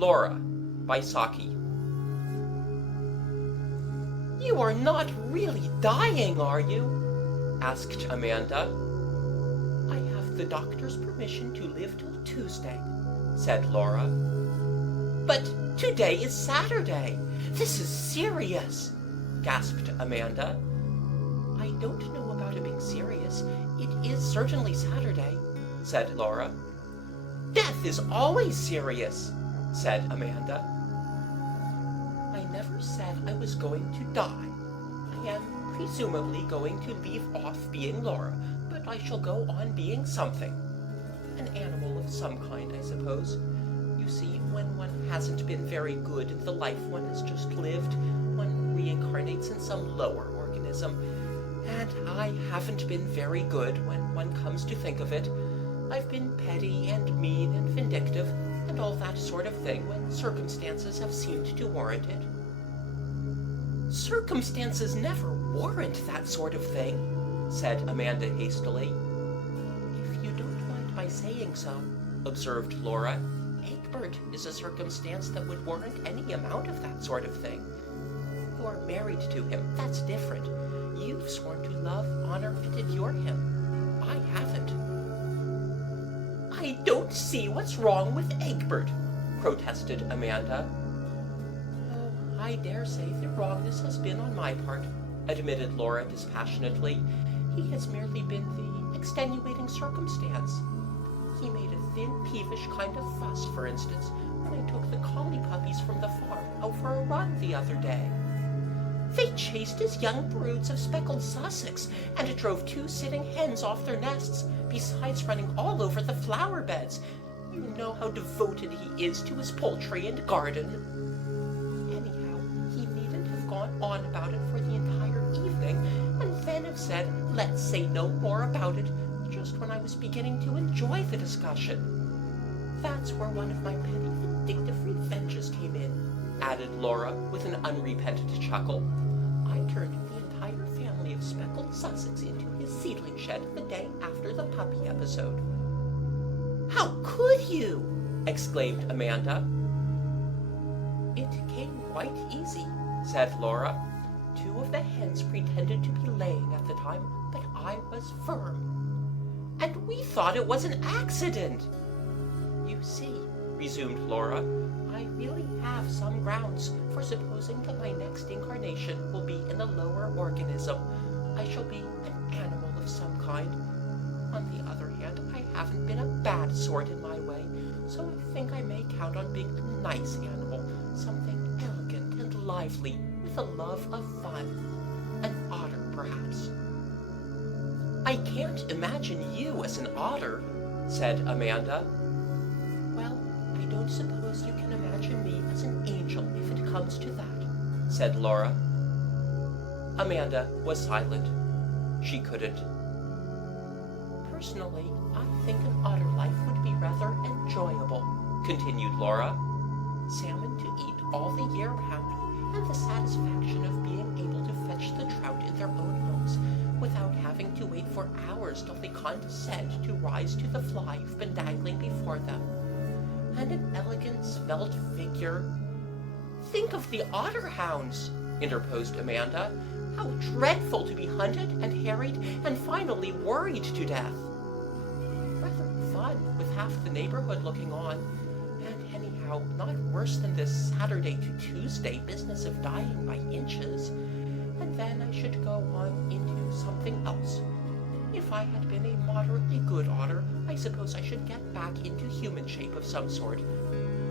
Laura by Saki. "You are not really dying, are you?" asked Amanda. "I have the doctor's permission to live till Tuesday," said Laura. "But today is Saturday. This is serious," gasped Amanda. "I don't know about it being serious. It is certainly Saturday," said Laura. "Death is always serious," said Amanda. "I never said I was going to die. I am presumably going to leave off being Laura, but I shall go on being something. An animal of some kind, I suppose. You see, when one hasn't been very good in the life one has just lived, one reincarnates in some lower organism. And I haven't been very good when one comes to think of it. I've been petty and mean and vindictive and all that sort of thing when circumstances have seemed to warrant it." "Circumstances never warrant that sort of thing," said Amanda hastily. "If you don't mind my saying so," observed Laura, "Egbert is a circumstance that would warrant any amount of that sort of thing. You are married to him, that's different. You've sworn to love, honor, and adore him. I haven't." "I don't see what's wrong with Egbert," protested Amanda. "Oh, I dare say the wrongness has been on my part," admitted Laura dispassionately. "He has merely been the extenuating circumstance. He made a thin, peevish kind of fuss, for instance, when I took the collie puppies from the farm out for a run the other day. They chased his young broods of speckled Sussex, and it drove 2 sitting hens off their nests, besides running all over the flower beds. You know how devoted he is to his poultry and garden. Anyhow, he needn't have gone on about it for the entire evening, and then have said, 'Let's say no more about it,' just when I was beginning to enjoy the discussion. That's where one of my petty vindictive revenges came in," added Laura with an unrepentant chuckle. "I turned the entire family of speckled Sussex into his seedling shed the day after the puppy episode." "How could you?" exclaimed Amanda. "It came quite easy," said Laura. 2 of the hens pretended to be laying at the time, but I was firm. And we thought it was an accident. You see," resumed Laura, "I really have some grounds for supposing that my next incarnation will be in a lower organism. I shall be an animal of some kind. On the other hand, I haven't been a bad sort in my way, so I think I may count on being a nice animal, something elegant and lively, with a love of fun. An otter, perhaps." "I can't imagine you as an otter," said Amanda. "Well, I don't suppose you can imagine me as an angel if it comes to that," said Laura. Amanda was silent. She couldn't. "Personally, I think an otter life would be rather enjoyable," continued Laura. "Salmon to eat all the year round, and the satisfaction of being able to fetch the trout in their own homes without having to wait for hours till they condescend to rise to the fly you've been dangling before them. And an elegant, svelte figure—" "Think of the otter hounds," interposed Amanda. "How dreadful to be hunted and harried and finally worried to death." "Rather fun, with half the neighborhood looking on, and anyhow not worse than this Saturday to Tuesday business of dying by inches. And then I should go on into something else. If I had been a moderately good otter, I suppose I should get back into human shape of some sort.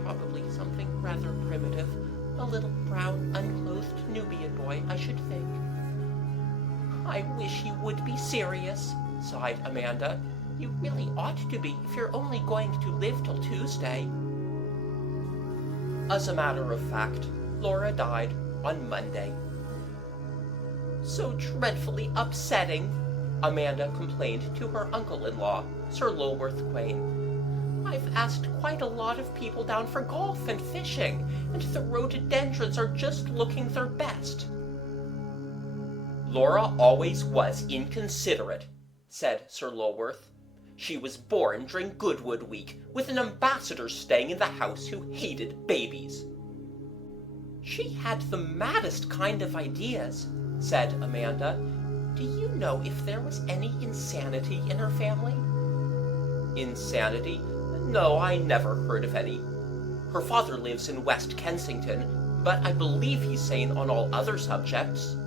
Probably something rather primitive, a little brown, unclothed Nubian boy, I should think." "I wish you would be serious," sighed Amanda. "You really ought to be if you're only going to live till Tuesday." As a matter of fact, Laura died on Monday. "So dreadfully upsetting," Amanda complained to her uncle-in-law, Sir Lulworth Quayne. "I've asked quite a lot of people down for golf and fishing, and the rhododendrons are just looking their best." "Laura always was inconsiderate," said Sir Lulworth. She was born during Goodwood Week, with an ambassador staying in the house who hated babies." "She had the maddest kind of ideas," said Amanda. "Do you know if there was any insanity in her family?" "Insanity? No, I never heard of any. Her father lives in West Kensington, but I believe he's sane on all other subjects."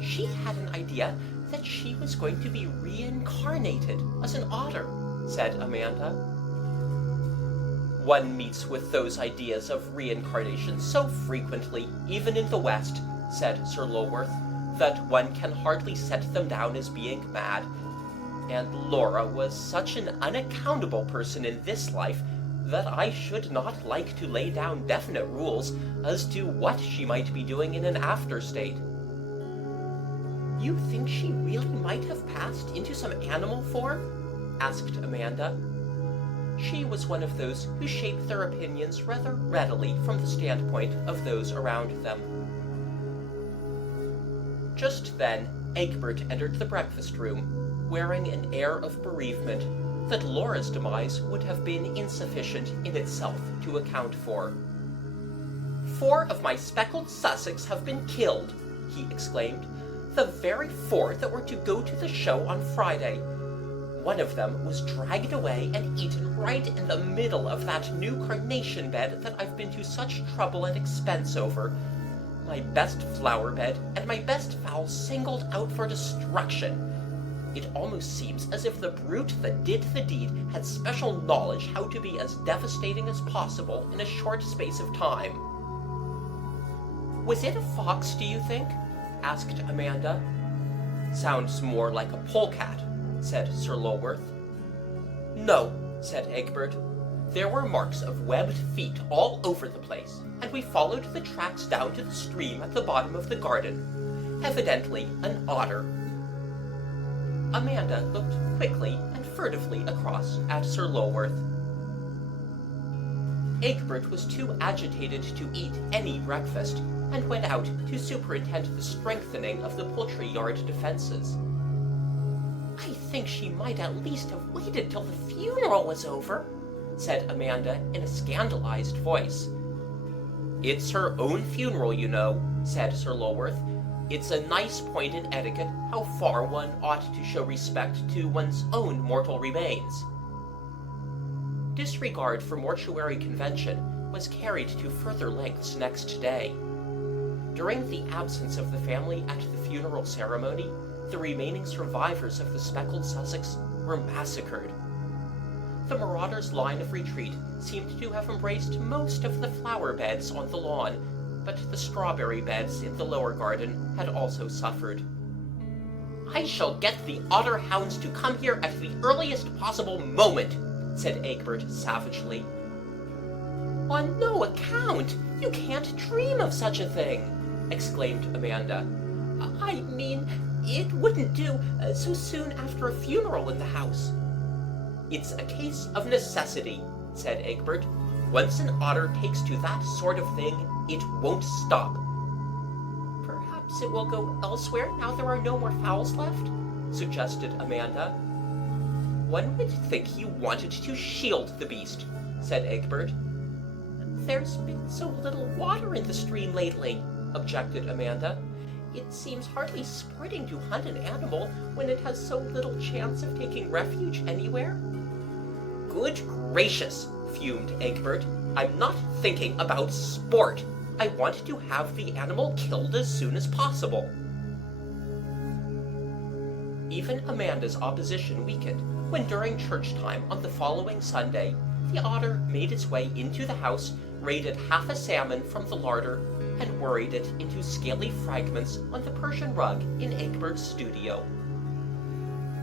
"She had an idea that she was going to be reincarnated as an otter," said Amanda. "One meets with those ideas of reincarnation so frequently, even in the West," said Sir Lulworth, "that one can hardly set them down as being mad. And Laura was such an unaccountable person in this life that I should not like to lay down definite rules as to what she might be doing in an after state." "You think she really might have passed into some animal form?" asked Amanda. She was one of those who shaped their opinions rather readily from the standpoint of those around them. Just then, Egbert entered the breakfast room, wearing an air of bereavement that Laura's demise would have been insufficient in itself to account for. "4 of my speckled Sussex have been killed," he exclaimed. "The very 4 that were to go to the show on Friday. One of them was dragged away and eaten right in the middle of that new carnation bed that I've been to such trouble and expense over. My best flower bed and my best fowl singled out for destruction. It almost seems as if the brute that did the deed had special knowledge how to be as devastating as possible in a short space of time." "Was it a fox, do you think?" asked Amanda. "Sounds more like a polecat," said Sir Lulworth. "No," said Egbert. "There were marks of webbed feet all over the place, and we followed the tracks down to the stream at the bottom of the garden. Evidently an otter." Amanda looked quickly and furtively across at Sir Lulworth. Egbert was too agitated to eat any breakfast, and went out to superintend the strengthening of the poultry yard defenses. "I think she might at least have waited till the funeral was over," said Amanda in a scandalized voice. "It's her own funeral, you know," said Sir Lulworth. "It's a nice point in etiquette how far one ought to show respect to one's own mortal remains." Disregard for mortuary convention was carried to further lengths next day. During the absence of the family at the funeral ceremony, the remaining survivors of the speckled Sussex were massacred. The marauders' line of retreat seemed to have embraced most of the flower beds on the lawn, but the strawberry beds in the lower garden had also suffered. "I shall get the otter hounds to come here at the earliest possible moment," said Egbert savagely. "On no account! You can't dream of such a thing!" exclaimed Amanda. "I mean, it wouldn't do so soon after a funeral in the house." "It's a case of necessity," said Egbert. "Once an otter takes to that sort of thing, it won't stop." "Perhaps it will go elsewhere now there are no more fowls left," suggested Amanda. "One would think you wanted to shield the beast," said Egbert. "There's been so little water in the stream lately," objected Amanda. "It seems hardly sporting to hunt an animal when it has so little chance of taking refuge anywhere." "Good gracious," fumed Egbert. "I'm not thinking about sport. I want to have the animal killed as soon as possible." Even Amanda's opposition weakened when during church time on the following Sunday, the otter made its way into the house, raided half a salmon from the larder, and worried it into scaly fragments on the Persian rug in Egbert's studio.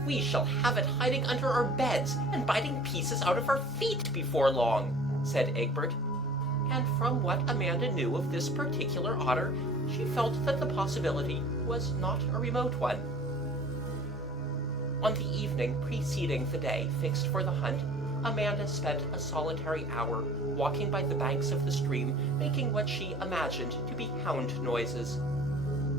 "We shall have it hiding under our beds and biting pieces out of our feet before long," said Egbert, and from what Amanda knew of this particular otter, she felt that the possibility was not a remote one. On the evening preceding the day fixed for the hunt, Amanda spent a solitary hour walking by the banks of the stream, making what she imagined to be hound noises.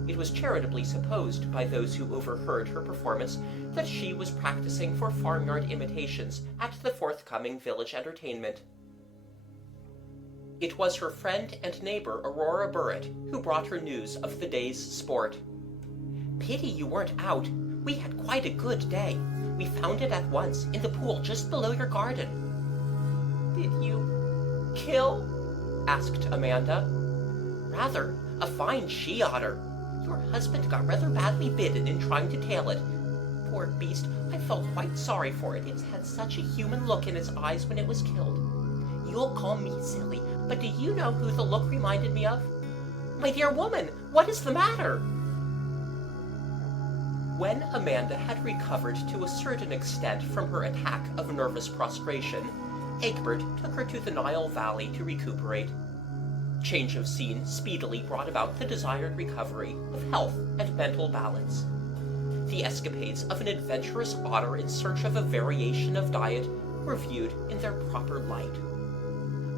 It was charitably supposed by those who overheard her performance that she was practicing for farmyard imitations at the forthcoming village entertainment. It was her friend and neighbor Aurora Burritt who brought her news of the day's sport. "Pity you weren't out. We had quite a good day. We found it at once in the pool just below your garden." "Did you kill?" asked Amanda. "Rather. A fine she-otter. Your husband got rather badly bitten in trying to tail it. Poor beast, I felt quite sorry for it. It had such a human look in its eyes when it was killed. You'll call me silly, but do you know who the look reminded me of? My dear woman, what is the matter?" When Amanda had recovered to a certain extent from her attack of nervous prostration, Egbert took her to the Nile Valley to recuperate. Change of scene speedily brought about the desired recovery of health and mental balance. The escapades of an adventurous otter in search of a variation of diet were viewed in their proper light.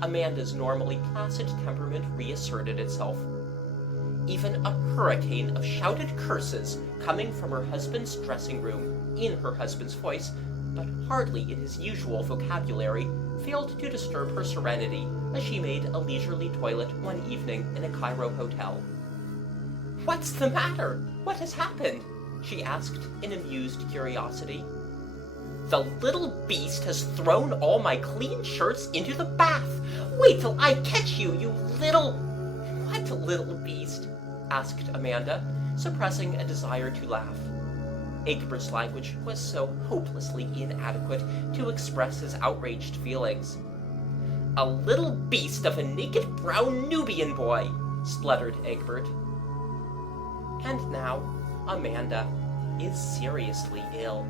Amanda's normally placid temperament reasserted itself. Even a hurricane of shouted curses coming from her husband's dressing room, in her husband's voice, but hardly in his usual vocabulary, failed to disturb her serenity as she made a leisurely toilet one evening in a Cairo hotel. "What's the matter? What has happened?" she asked in amused curiosity. "The little beast has thrown all my clean shirts into the bath. Wait till I catch you, you little—" "What little beast?" asked Amanda, suppressing a desire to laugh. Egbert's language was so hopelessly inadequate to express his outraged feelings. "A little beast of a naked brown Nubian boy," spluttered Egbert. And now Amanda is seriously ill.